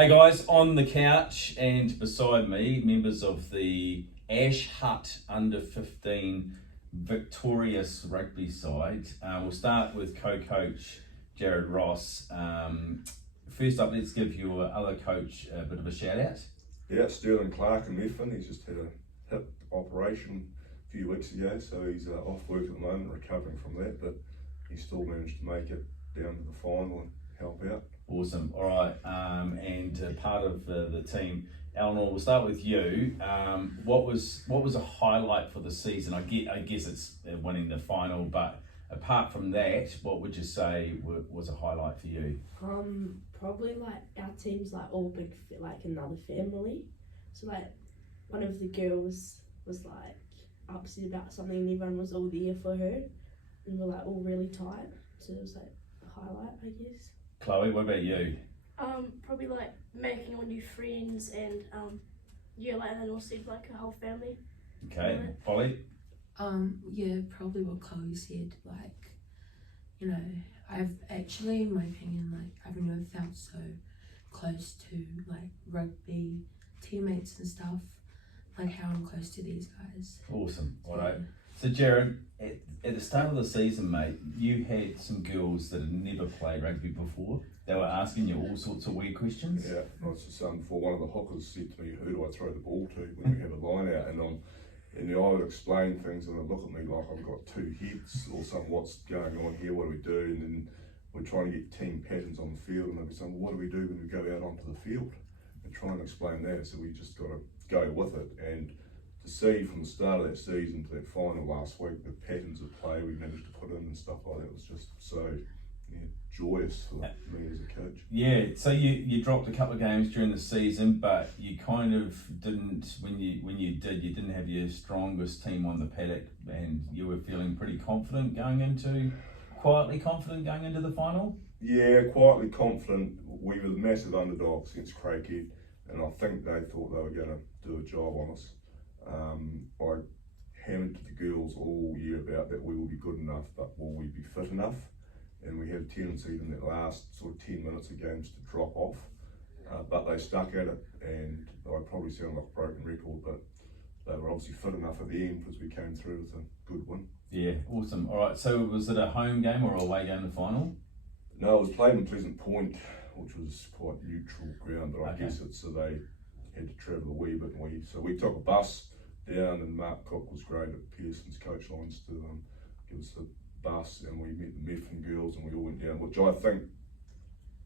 Hey guys, on the couch and beside me, members of the Ash Hutt under 15 victorious rugby side. We'll start with co-coach Jared Ross. First up, let's give your other coach a bit of a shout out. Yeah, Sterling Clark in Mifflin. He's just had a hip operation a few weeks ago, so he's off work at the moment, recovering from that, but he still managed to make it down to the final and help out. Awesome. All right, and part of the team, Eleanor, we'll start with you. What was a highlight for the season? I guess it's winning the final, but apart from that, what would you say was a highlight for you? Probably like our team's like all big, like another family. So like one of the girls was like upset about something, and everyone was all there for her, and we're like all really tight. So it was like a highlight, I guess. Chloe, what about you? Probably like making all new friends and like and also like a whole family. Okay, Polly? Yeah, probably what Chloe said, like, you know, I've actually, in my opinion, like, I've never felt so close to, like, rugby teammates and stuff, like how I'm close to these guys. Awesome, all right. So Jared, at the start of the season, mate, you had some girls that had never played rugby before. They were asking you all sorts of weird questions. Yeah, I was just before one of the hookers said to me, "Who do I throw the ball to when we have a line out?" And I would explain things, and they'd look at me like I've got two heads or something. What's going on here? What do we do? And then we're trying to get team patterns on the field, and they'd be saying, "Well, what do we do when we go out onto the field?" And try and explain that. So we just got to go with it. And to see from the start of that season to that final last week, the patterns of play we managed to put in and stuff like that was just so joyous for me as a coach. Yeah, so you dropped a couple of games during the season, but you kind of didn't, when you didn't have your strongest team on the paddock, and you were feeling pretty quietly confident going into the final? Yeah, quietly confident. We were the massive underdogs against Craighead, and I think they thought they were going to do a job on us. I hammered to the girls all year about that we will be good enough, but will we be fit enough? And we had a tendency in that last sort of 10 minutes of games to drop off, but they stuck at it, and I probably sound like a broken record, but they were obviously fit enough at the end because we came through with a good win. Yeah, awesome. All right, so was it a home game or a away game, the final? No, it was played in Pleasant Point, which was quite neutral ground, but I Okay. guess it's so they had to travel a wee bit. So we took a bus down, and Mark Cook was great at Pearson's coach lines to give us a bus, and we met the Mifflin girls, and we all went down, which I think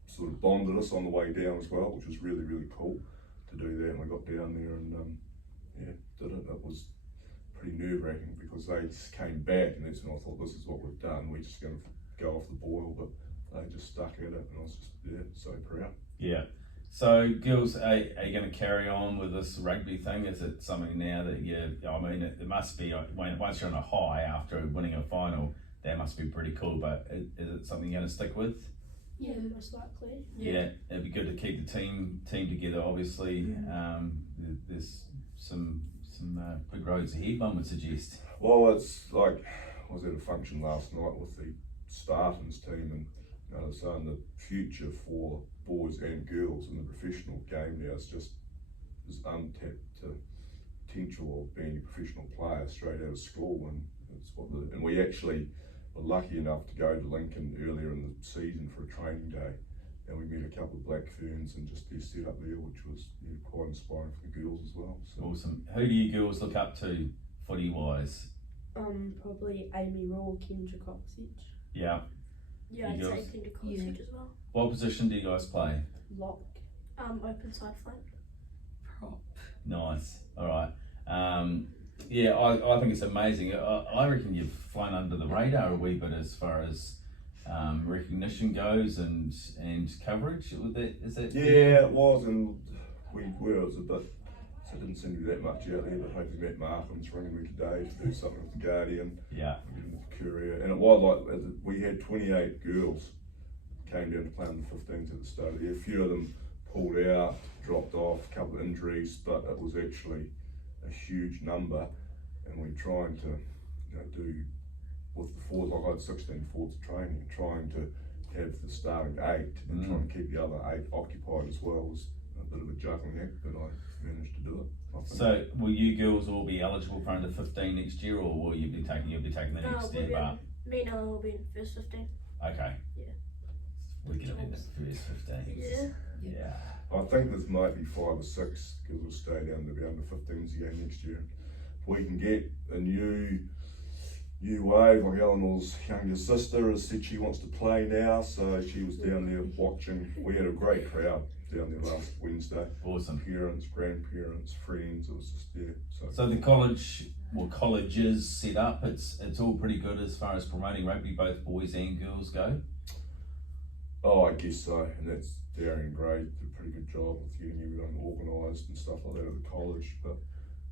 sort of bonded us on the way down as well, which was really, really cool to do that. And we got down there and did it. It was pretty nerve-wracking because they just came back, and that's when I thought, this is what we've done. We're just going to go off the boil, but they just stuck at it, and I was just so proud. Yeah. So, girls, are you going to carry on with this rugby thing? Is it something now that it must be, once you're on a high after winning a final, that must be pretty cool, but is it something you're going to stick with? Yeah, most likely. Yeah, it'd be good to keep the team together, obviously. There's some big roads ahead, one would suggest. Well, it's like, I was at a function last night with the Spartans team, and they're saying the future for boys and girls in the professional game now is just this untapped potential of being a professional player straight out of school, and it's and we actually were lucky enough to go to Lincoln earlier in the season for a training day, and we met a couple of black ferns and just their set up there, which was quite inspiring for the girls as well. So. Awesome. Who do you girls look up to footy wise? Probably Amy Raw, Kendra Coxage. Yeah. Yeah, I'd say Kendra Coxage as well. What position do you guys play? Lock. Open side flank. Prop. Nice. All right. I think it's amazing. I reckon you've flown under the radar a wee bit as far as recognition goes and coverage. Is that? Yeah, it was, and it was a bit. So it didn't seem to be that much out there, but hopefully Matt Markham's ringing me today to do something with the Guardian. Yeah. With the Courier, and it was like we had 28 girls came down to play in the 15s at the start of the year. A few of them pulled out, dropped off, a couple of injuries, but it was actually a huge number, and we're trying to do with the forwards, like I had 16 forwards training, trying to have the starting 8 and trying to keep the other 8 occupied as well was bit of a juggling act, but I managed to do it. I think. So will you girls all be eligible for under 15 next year, or will you'll be taking the next step up? Me and Ella will be in the first 15. Okay. Yeah. We're gonna be in the first 15. Yeah. Yeah. I think there's might be 5 or 6 because we'll stay down to be under 15s again next year. If we can get a new wave, like Eleanor's younger sister has said she wants to play now, so she was down there watching. We had a great crowd down there last Wednesday. Awesome. Parents, grandparents, friends, it was just there. So the colleges set up, it's all pretty good as far as promoting rugby, both boys and girls go. Oh, I guess so, and that's Darren and Gray did a pretty good job with getting everyone organised and stuff like that at the college. But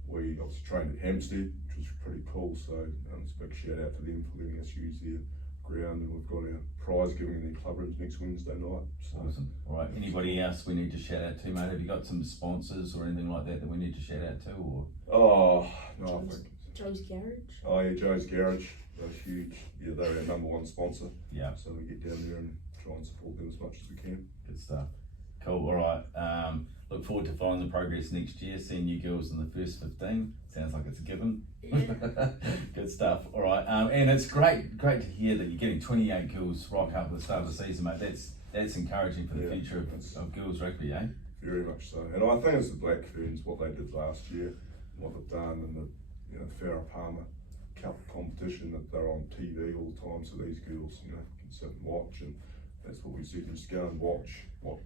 we obviously trained at Hampstead, which was pretty cool. So it's a big shout out to them for letting us use their ground, and we've got our prize giving in their club rooms next Wednesday night. So. Awesome. All right. Anybody else we need to shout out to, mate? Have you got some sponsors or anything like that we need to shout out to, or? Oh no, I think. Joe's Garage. Oh yeah, Joe's Garage. They're huge. Yeah, they're our #1 sponsor. Yeah. So we get down there and try and support them as much as we can. Good stuff. Cool. All right. Look forward to following the progress next year. Seeing you girls in the first 15 sounds like it's a given. Yeah. Good stuff. All right. And it's great to hear that you're getting 28 girls rock up at the start of the season, mate. That's encouraging for the future of girls rugby, eh? Very much so. And I think it's the Black Ferns, what they did last year, what they've done, and the Farrah Palmer Cup competition that they're on TV all the time. So these girls, can sit and watch, and that's what we said. Just go and watch what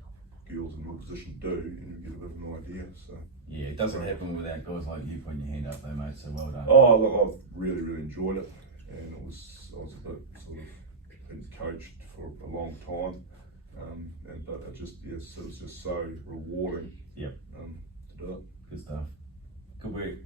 girls in your position do, and you get a bit of an idea. So yeah, it doesn't happen without guys like you putting your hand up, though, mate. So well done. Oh, look, I've really enjoyed it, and I was a bit sort of been coached for a long time, but it was just so rewarding. Yep. To do it. Good stuff. Good work.